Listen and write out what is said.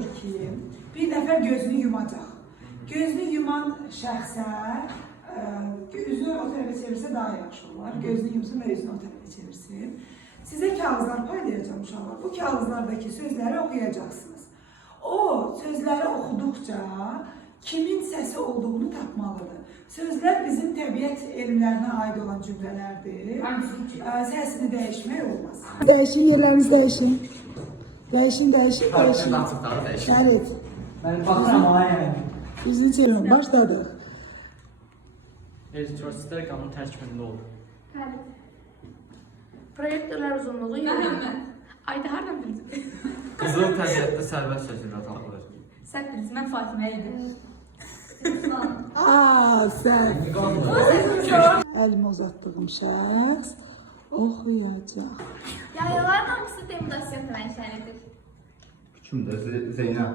odur ki, bir nəfər gözünü yumacaq. Gözünü yuman şəxsə üzünü o tərəfə çevirsə daha yaxşı olar. Gözünü yumsun və üzünü o tərəfə çevirsin. Sizə kağızlar paylayacağım uşaqlar. Bu kağızlardakı sözləri oxuyacaqsınız. O sözləri oxuduqca kimin səsi olduğunu tapmalıdır. Sözlər bizim təbiət elmlərinə aid olan cümlələrdir. Səsini dəyişmək olmaz. Dəyişin, yerlərinizi dəyişin. Dəyişin. Şərit. Ben baxıram ayəm. Üzünü çevirin. Başladıq. Elektrositlər qanun tərkibində olur. Bəli. Proyektörlər uzunluğu 20. Ayda hardan bildin? Qızıl təbiətdə sərbəst şəkildə tapılır. Sən bilirsən, mən Fatimə idim. Sən. Əlimi uzatdığım şəxs oxuyacaq. Yayaların hamısı demutasyon mənşəlidir. Kimdə? Zeynəb.